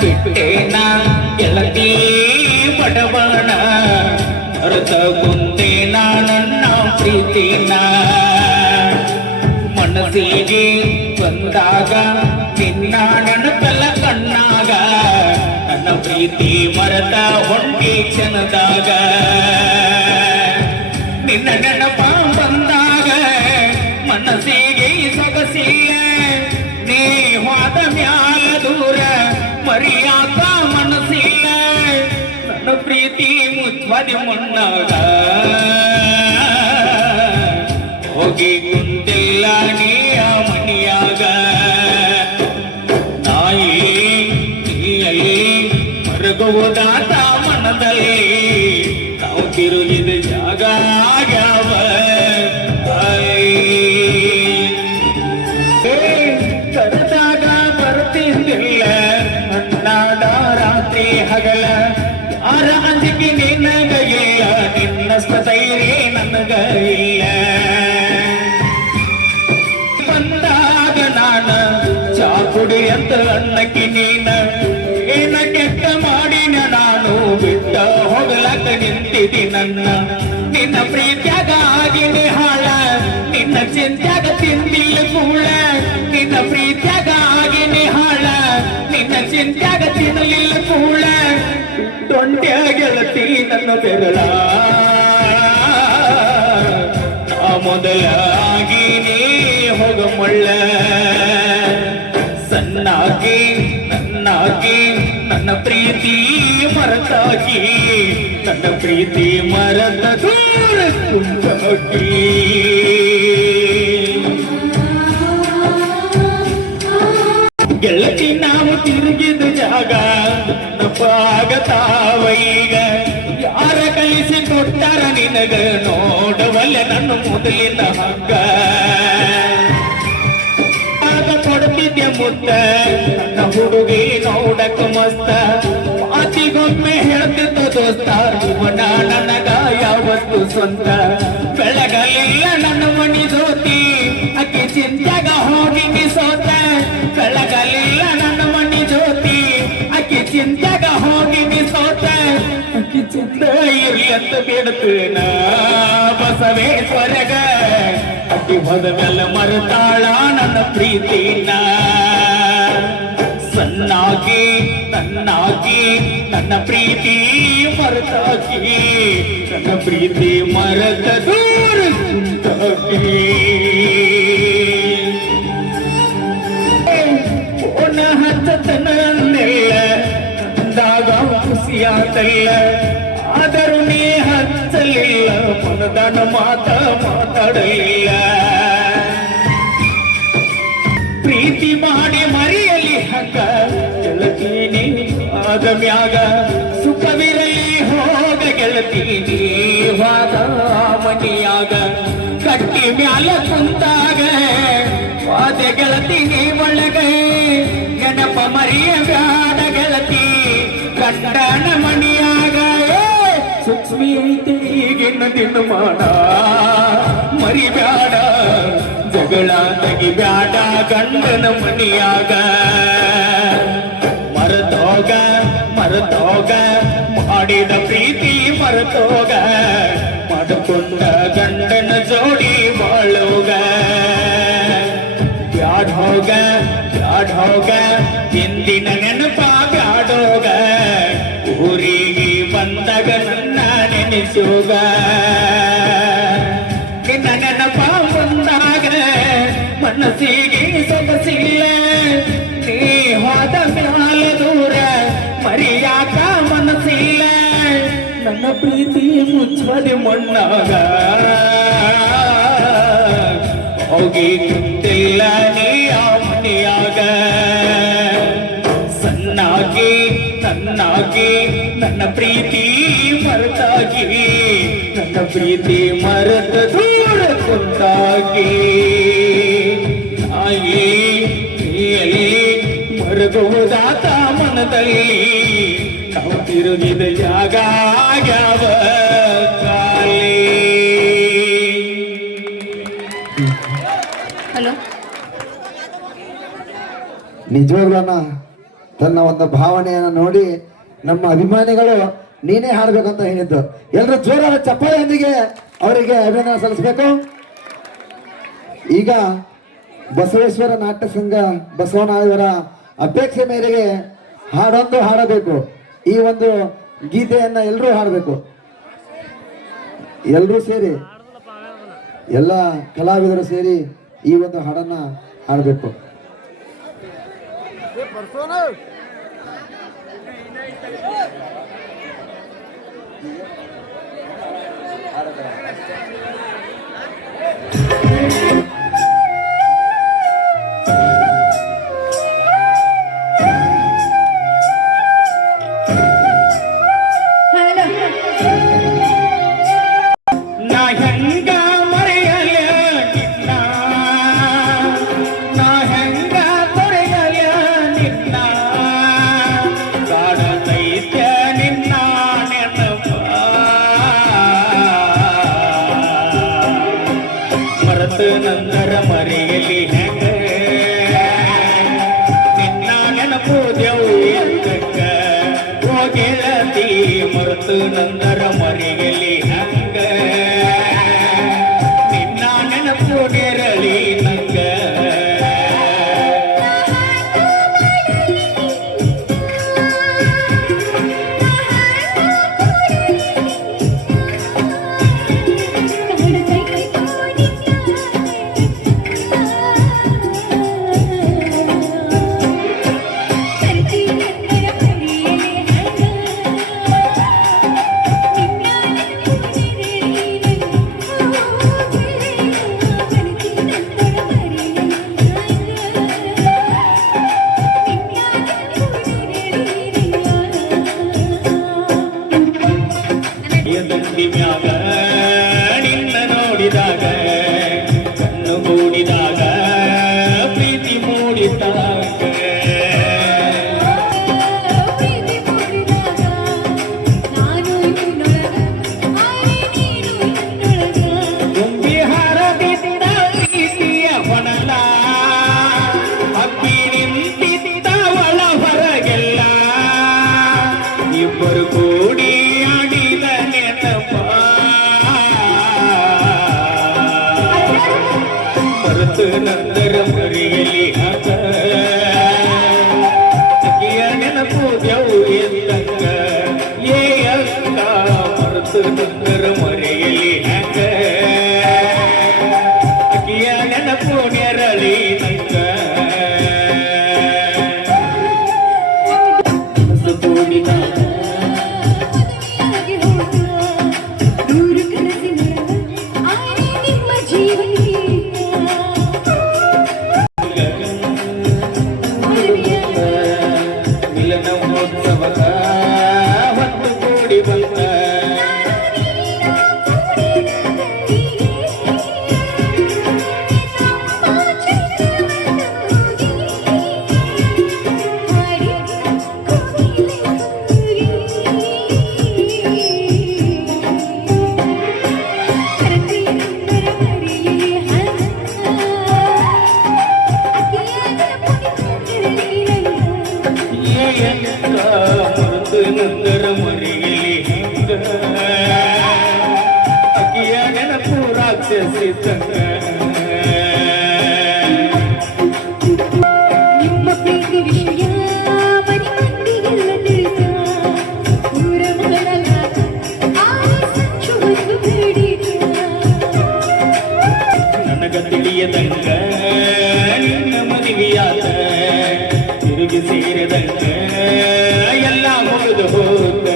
ಬಿಟ್ಟೇನ ಗೆಳತಿ ಬಡವಣ ಅರ್ಥ ಕುಂತೇನ ನನ್ನ ಪ್ರೀತಿನ ಮನಸ್ಸಿಗೆ ಬಂದಾಗ ನಿನ್ನ ನೆನಪೆಲ್ಲ ಕಣ್ಣಾಗ ನನ್ನ ಪ್ರೀತಿ ಮರೆತ ಹೊಂಟಿ ಕ್ಷಣದಾಗ ನಿನ್ನ ನೆನಪ ಬಂದಾಗ ಮನಸ್ಸಿಗೆ ಸೊಗಸಿಲ್ಲ ನೀ ಹೋದ ಮ್ಯಾಲ ದೂರ ಮರಿಯಾಕ ಮನಸ್ಸಿಲ್ಲ ನನ್ನ ಪ್ರೀತಿ ಮುಚ್ವದಿ ಮುನ್ನಾಗ ಹೋಗಿ ಕುಂತಿಲ್ಲ ನೀ ಆ ಮನಿಯಾಗ ನಾಯಿ ನೀಯಲ್ಲಿ ಮರಗುವುದಾತ ಮನದಲ್ಲಿ ನಾವು ತಿರುಗಿದ ಜಾಗ ಆಗ್ಯಾವ ಕರೆದಾಗ ಬರ್ತಿದ್ದಿಲ್ಲ ಅಣ್ಣಾಡ ರಾತ್ರಿ ಹಗಲ ಯಾರ ಅಂಜಿಕೆ ನಿನಗ ಇಲ್ಲ ನಿನ್ನಷ್ಟ ಧೈರ್ಯ ನನಗ ಇಲ್ಲ ಬಂದಾಗ ನಾನ ಚಾ ಕುಡಿ ಅಂತ ಅನ್ನಕ್ಕೆ ನೀನ ಏನ ಕೆಟ್ಟ ಮಾಡಿನ ನಾನು ಬಿಟ್ಟ ಹೋಗಲಕ್ಕ ನಿಂತಿದಿ ನನ್ನ ನಿನ್ನ ಪ್ರೀತ್ಯಾಗ ಆಗಿನಿ ಹಾಳ ನಿನ್ನ ಚಿಂತ್ಯಾಗ ತಿಂದಿಲ್ಲ ಕೂಳ ನಿನ್ನ ಪ್ರೀತ್ಯಾಗ ಆಗಿನಿ ಹಾಳ ನಿನ್ನ ಚಿಂತ್ಯಾಗ ತಿನ್ನಲಿಲ್ಲ ಕೂಳ ದೊಡ್ಡ ಗೆಳತಿ ನನ್ನ ಬೆರಳ ಮೊದಲಾಗಿ ನೀ ಹೋಗ ಮುಳ್ಳ ಸಣ್ಣಾಗಿ ನನ್ನಾಗಿ ನನ್ನ ಪ್ರೀತಿ ಮರತಾಗಿ ನನ್ನ ಪ್ರೀತಿ ಮರದ ದೂರ ಕುಂಟಾಗಿ ಗೆಳತಿ ನಾವು ತಿರುಗಿದ ಜಾಗ ನೆನಪಾಗತಾವ ಈಗ ಯಾರ ಕಲಿಸಿ ಕೊಟ್ಟಾರ ನಿನಗ ನೋಡವಲ್ಲ ನನ್ನ ಮೊದಲಿನ ಹಗ್ಗ ಕೊಡ್ತಿದ್ಯ ಮುತ್ತ ನನ್ನ ಹುಡುಗಿ ನೋಡಕ ಮಸ್ತ ಮಾತಿಗೊಮ್ಮೆ ಹೇಳ್ತಿದ್ದ ದೋಸ್ತ ಜೀವನ ನನಗ ಯಾವತ್ತು ಸ್ವಂತ ಬೆಳಗಲಿಲ್ಲ ನನ್ನ ಮಣಿ ಜ್ಯೋತಿ ಅಕ್ಕಿ ಚಿಂತ್ಯಾಗ ಹೋಗಿ ಸೋತ ಬೆಳಗಲಿಲ್ಲ ನನ್ನ ಮಣಿ ಜ್ಯೋತಿ ಅಕ್ಕಿ ಚಿಂತ್ಯಾಗ ಹೋಗಿ ಸೋತ ಅಕ್ಕಿ ಚಿಂತ ಇರ್ಲಿ ಅಂತ ಬೇಡ್ತೇನ ಬಸವೇಶ್ವರಗ ಅಕ್ಕಿ ಹೋದ ಮೇಲೆ ಮರೆತಾಳ ನನ್ನ ಪ್ರೀತಿನ ಸಣ್ಣಾಗಿ ನನ್ನಾಗಿ ನನ್ನ ಪ್ರೀತಿ ಮರೆತಾಗಿ ನನ್ನ ಪ್ರೀತಿ ಮರೆತ ದೂರ ಕುಂತಾಗಿ ಪೋಣ ಹಚ್ಚತನನ್ನೆಲ್ಲ ಅಂದಾಗ ಖುಷಿಯಾತಲ್ಲ ಆದರೂ ನೀ ಹಚ್ಚಲಿಲ್ಲ ಮನದನ ಮಾತಾಡಲಿಲ್ಲ ಪ್ರೀತಿ ಮಾಡಿ ಮರಿಯಲಿ ಹಕ್ಕ ಗೆಳತೀನಿ ಆದ ಮ್ಯಾಗ ಸುಖವಿರಲಿ ಹೋಗ ಗೆಳತೀನಿ ವಾದ ಮನಿಯಾಗ ಕಟ್ಟಿ ಮ್ಯಾಲ ಕುಂತಾಗ ವಾದ ಗೆಳತೀನಿ ಒಳಗ ನೆನಪ ಮರಿಯ ಬ್ಯಾಡ ಗೆಳತಿ ಗಂಡನ ಮನಿಯಾಗ ಸೂಕ್ಷ್ಮಿ ಐತಿ ಈಗಿನ ದಿನ ಮಾಡ ಮರಿಬ್ಯಾಡ ಜಗಳ ತೆಗಿಬ್ಯಾಡ ಗಂಡನ ಮನಿಯಾಗ ಮರೆತೋಗ ಮಾಡಿದ ಪ್ರೀತಿ ಮರೆತೋಗ ಮಾಡಿಕೊಂಡ ಗಂಡನ ಜೋಡಿ ಬಾಳೋಗ ಬ್ಯಾಡ ಹೋಗ ಹಿಂದಿನ ನೆನಪ ಬ್ಯಾಡೋಗ ಊರಿಗೆ ಬಂದಾಗ ನನ್ನ ನೆನೆಸೋಗ ನಿನ್ನ ನೆನಪ ಬಂದಾಗ ಮನಸ್ಸಿಗೆ ಸೊಗಸಿಲ್ಲ ನೀ ಹೋದ ಮ್ಯಾಲ ದೂರ ಮರಿಯಾಕ ಮನಸ್ಸಿಲ್ಲ ನನ್ನ ಪ್ರೀತಿ ಮುಚ್ಚದೆ ಮಣ್ಣಾಗ ಹೋಗಿ ಕುಂತಿಲ್ಲ ನೀ ಆ ಮನೆಯಾಗ ಸಣ್ಣಾಗಿ ನನ್ನಾಗಿ ನನ್ನ ಪ್ರೀತಿ ಮರೆತಾಗಿ ನನ್ನ ಪ್ರೀತಿ ಮರೆತ ದೂರ ಕುಂತಾಗಿ ನಾಯಿ ನೀಯಲ್ಲಿ ಮರಗುವುದಾತ ಮನದಲ್ಲಿ ನಾವು ತಿರುಗಿದ ಜಾಗ ಆಗ್ಯಾವ ಕಾಲಿ. ಹಲೋ ನಿಜವಾಗ್ಲಣ್ಣ ತನ್ನ ಒಂದು ಭಾವನೆಯನ್ನು ನೋಡಿ ನಮ್ಮ ಅಭಿಮಾನಿಗಳು ನೀನೇ ಹಾಡಬೇಕಂತ ಹೇಳಿದ್ದು. ಎಲ್ಲರೂ ಜೋರಾದ ಚಪ್ಪಾಳೆಯೊಂದಿಗೆ ಅವರಿಗೆ ಅಭಿನಂದನೆ ಸಲ್ಲಿಸಬೇಕು. ಈಗ ಬಸವೇಶ್ವರ ನಾಟ್ಯ ಸಂಘ ಬಸವಣ್ಣವರ ಅಪೇಕ್ಷೆ ಮೇರೆಗೆ ಹಾಡೊಂದು ಹಾಡಬೇಕು. ಈ ಒಂದು ಗೀತೆಯನ್ನ ಎಲ್ಲರೂ ಹಾಡಬೇಕು. ಎಲ್ಲರೂ ಸೇರಿ, ಎಲ್ಲ ಕಲಾವಿದರು ಸೇರಿ ಈ ಒಂದು ಹಾಡನ್ನ ಹಾಡಬೇಕು. ನಂದರ ಮರೆಯಲಿ ಹೆಂಗ ನಿನ್ನ ನೆನಪು ದೇವು ಎಂದಕ್ಕ ಹೋಗಿಳತಿ ಮರೆತು ನಂದರ ಮರೆಯಲಿ ಹೆಂಗ ನಿನ್ನ ನೆನಪು ನೆರಳಿ ನಂಗ ಮ್ಯಾಗ ನಿನ್ನ ನೋಡಿದಾಗ ಕಣ್ಣು ಮೂಡಿದಾಗ ಪ್ರೀತಿ ಮೂಡಿದಾಗ ತುಂಬಿ ಹರದಿದ್ದ ಪ್ರೀತಿಯ ಹೊನಲ ಹಬ್ಬಿ ನಿಂತಿದ್ದ ಒಳ ಹೊರಗೆಲ್ಲ ಇಬ್ಬರು ಕೂಡಿ ಆಡಿದ ನೆನಪ ಮರೆತು ನಂದರ ಮರೆಯಲಿ ಅಕ್ಕಿಯ ನೆನಪು ದೇವು ಎಂದಂಗ ಏ ಅಕ್ಕ ಮರೆತು ನಂದರ ಮರೆಯಲಿ ಹಂಗ ಅಕ್ಕಿಯ ನೆನಪು ನೆರಳಿ ನಂಗ ಕೂಡಿದ ಮಿಲನೋತ್ಸವದ ಹೊತ್ತು ಕೂಡಿ ಬಂದ ಮರೆತು ನಂದರ ಮರೆಯಲಿ ಹಿಂಗ ಅಕ್ಕಿಯ ನೆನಪು ರಾಕ್ಷಸಿ ತಂಗ ನಿಮ್ಮ ಪ್ರೀತಿ ವಿಷಯ ಮನೆ ಮಂದಿಗೆಲ್ಲ ತಿಳಿದ ಊರ ಮೊದಲ ಸಂಚು ಒಂದು ಬೇಡಿದ ನನಗ ತಿಳಿಯದಂಗ ನಿನ್ನ ಮದುವೆಯಾದ ತಿರುಗಿ ಸೇರಿದಂಗ ಎಲ್ಲ ಮುಗಿದು ಹೋಗ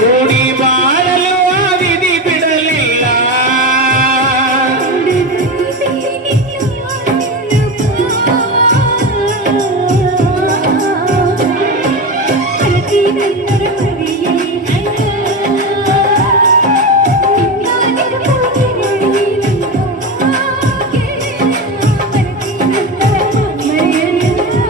ಕೂಡಿ ಬಾಳಲು ಆ ವಿಧಿ ಬಿಡಲಿಲ್ಲ Thank you.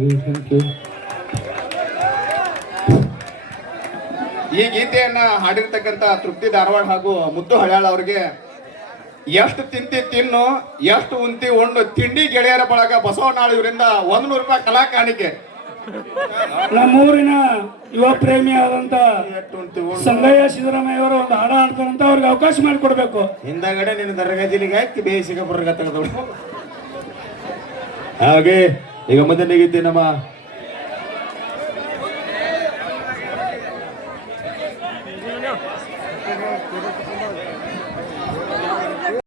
Thank you. ಈ ಗೀತೆಯನ್ನ ಹಾಡಿರ್ತಕ್ಕಂಥ ತೃಪ್ತಿ ಧಾರವಾಡ ಹಾಗೂ ಮುದ್ದು ಹಳ್ಯಾಳ ಅವರಿಗೆ ಎಷ್ಟು ತಿಂತಿ ತಿನ್ನು ಎಷ್ಟು ಉಂತಿ ಉಣ್ಣು ತಿಂಡಿ ಗೆಳೆಯರ ಬಳಗ ಬಸವನಾಳು ಇವರಿಂದ 100 ರೂಪಾಯಿ ಕಲಾ ಕಾಣಿಕೆ. ನಮ್ಮೂರಿನ ಯುವ ಪ್ರೇಮಿ ಆದಂತ ಎಷ್ಟು ಉಂತಿ ಉಣ್ಣು ಸಂಗಯ್ಯ ಸಿದ್ದರಾಮಯ್ಯ ಅವರು ಒಂದು ಹಾಡ ಹಾಡ್ತಾರಂತ ಅವ್ರಿಗೆ ಅವಕಾಶ ಮಾಡಿಕೊಡ್ಬೇಕು. ಹಿಂದಗಡೆ ನಿನ್ನ ದರ್ಗಾಜಿಲಿಗೆ ಹಾಕಿ ಬೇಸಿಗೆ ಬರಗ ತೆಗೆದು ಹಾಗೆ ಈಗ ಮುಂದೆ ಗೀತೆ ನಮ್ಮ